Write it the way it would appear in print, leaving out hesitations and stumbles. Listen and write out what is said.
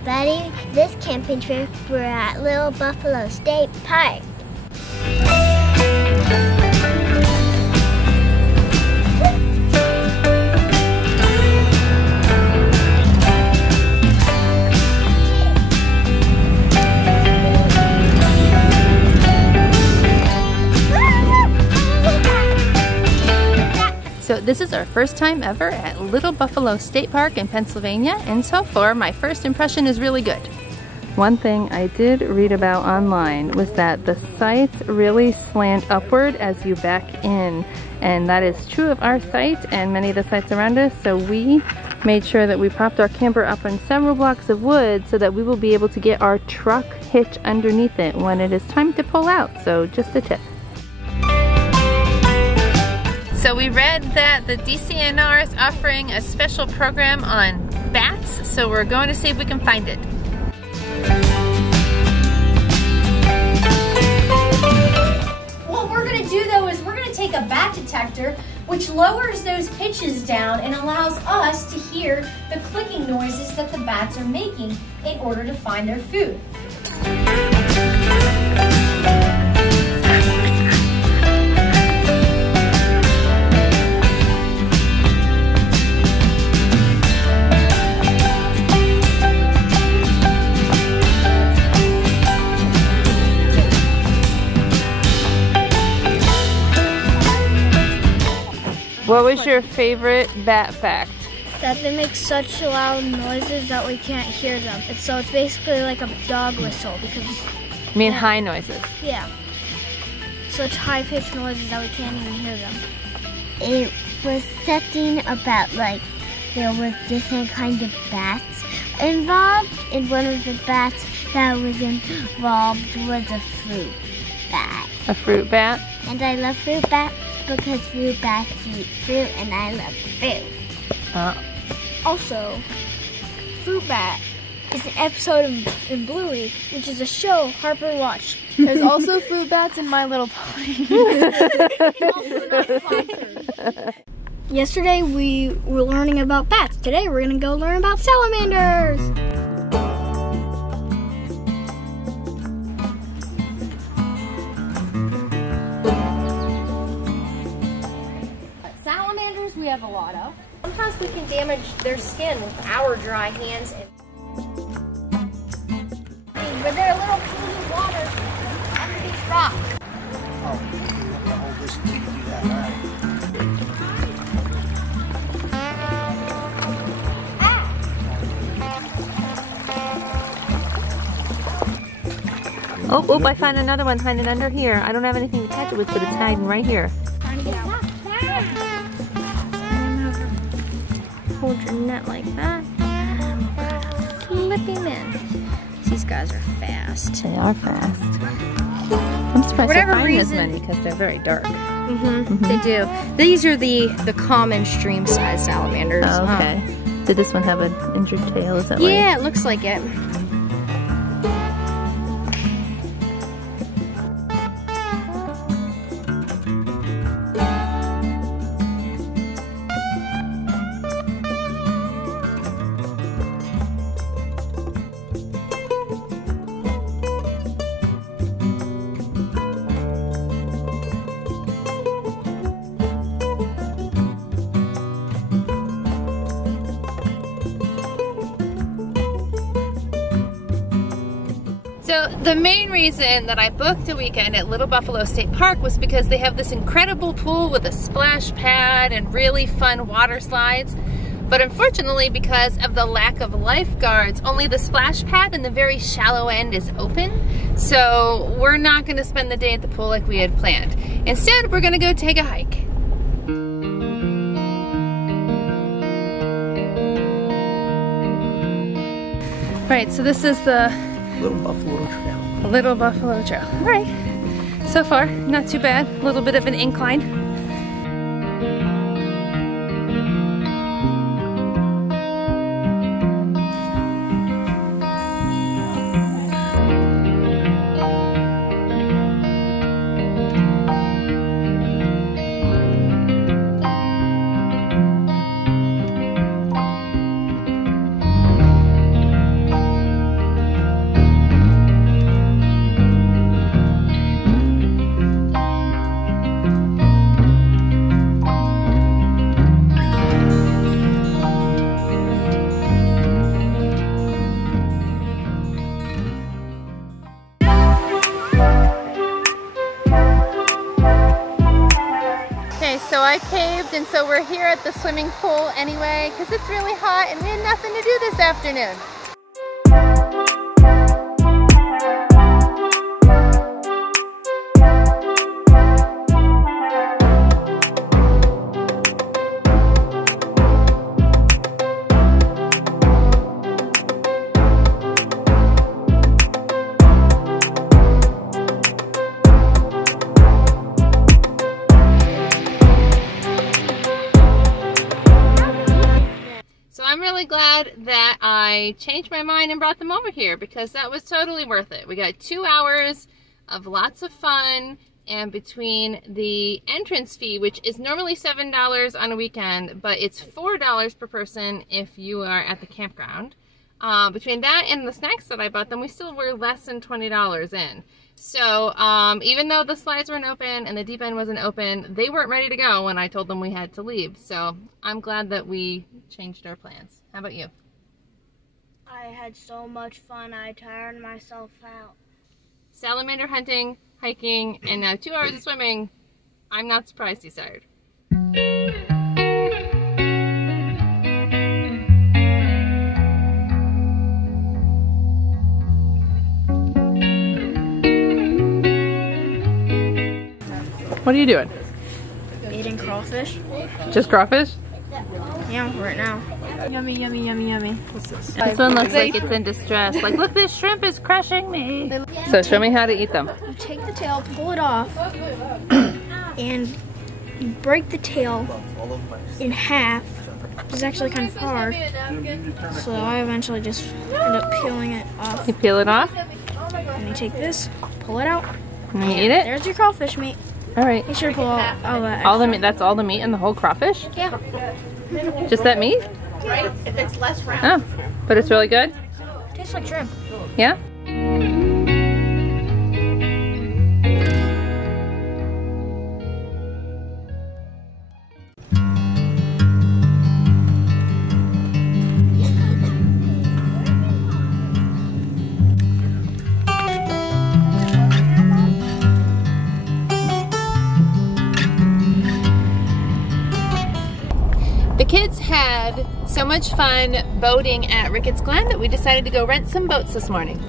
everybody. This camping trip, we're at Little Buffalo State Park. So this is our first time ever at Little Buffalo State Park in Pennsylvania, and so far my first impression is really good. One thing I did read about online was that the sights really slant upward as you back in, and that is true of our site and many of the sites around us, so we made sure that we propped our camper up on several blocks of wood so that we will be able to get our truck hitch underneath it when it is time to pull out, so just a tip. So we read that the DCNR is offering a special program on bats, so we're going to see if we can find it. What we're going to do though is we're going to take a bat detector which lowers those pitches down and allows us to hear the clicking noises that the bats are making in order to find their food. What was your favorite bat fact? That they make such loud noises that we can't hear them. So it's basically like a dog whistle because... I mean high noises. Yeah. Such high-pitched noises that we can't even hear them. It was something about like there was different kinds of bats involved, and one of the bats that was involved was a fruit bat. A fruit bat? And I love fruit bats because fruit bats eat fruit and I love fruit. Also, Fruit Bat is an episode in Bluey, which is a show Harper watched. There's also fruit bats in My Little Pony. Also not sponsored. Yesterday we were learning about bats. Today we're gonna go learn about salamanders. Salamanders we have a lot of. Sometimes we can damage their skin with our dry hands. But they're a little pools of water underneath rock. Oh, you have to hold this until you do that, Oh, oh, I found another one hiding under here. I don't have anything to catch it with, but it's hiding right here. Hold your net like that. Slip him in. These guys are fast. They are fast. I'm surprised they find this many because they're very dark. They do. These are the common stream size salamanders. Oh, okay. Did this one have an injured tail? Is that why? Yeah, it looks like it. So the main reason that I booked a weekend at Little Buffalo State Park was because they have this incredible pool with a splash pad and really fun water slides. But unfortunately, because of the lack of lifeguards, only the splash pad and the very shallow end is open. So we're not gonna spend the day at the pool like we had planned. Instead, we're gonna go take a hike. Right, so this is the Little Buffalo Trail. Little Buffalo Trail. All right, so far, not too bad. A little bit of an incline. and so we're here at the swimming pool anyway because it's really hot and we had nothing to do this afternoon. I'm really glad that I changed my mind and brought them over here because that was totally worth it. We got 2 hours of lots of fun, and between the entrance fee, which is normally $7 on a weekend, but it's $4 per person if you are at the campground. Between that and the snacks that I bought them, we still were less than $20 in. So even though the slides weren't open and the deep end wasn't open, they weren't ready to go when I told them we had to leave. So I'm glad that we changed our plans. How about you? I had so much fun, I tired myself out. Salamander hunting, hiking, and now 2 hours of swimming. I'm not surprised he's tired. What are you doing? Eating crawfish. Just crawfish? Yeah, right now. Yummy, yummy, yummy, yummy. This one looks like it's in distress. Like, look, this shrimp is crushing me. So show me how to eat them. You take the tail, pull it off, and you break the tail in half, which is actually kind of hard. So I eventually just end up peeling it off. You peel it off? And you take this, pull it out. And you eat it? There's your crawfish meat. All right. Make sure to pull out all that. All the meat, that's all the meat in the whole crawfish? Yeah. Just that meat? Right? If it's less round. Oh, but it's really good? Tastes like shrimp. Yeah? The kids had so much fun boating at Ricketts Glen that we decided to go rent some boats this morning.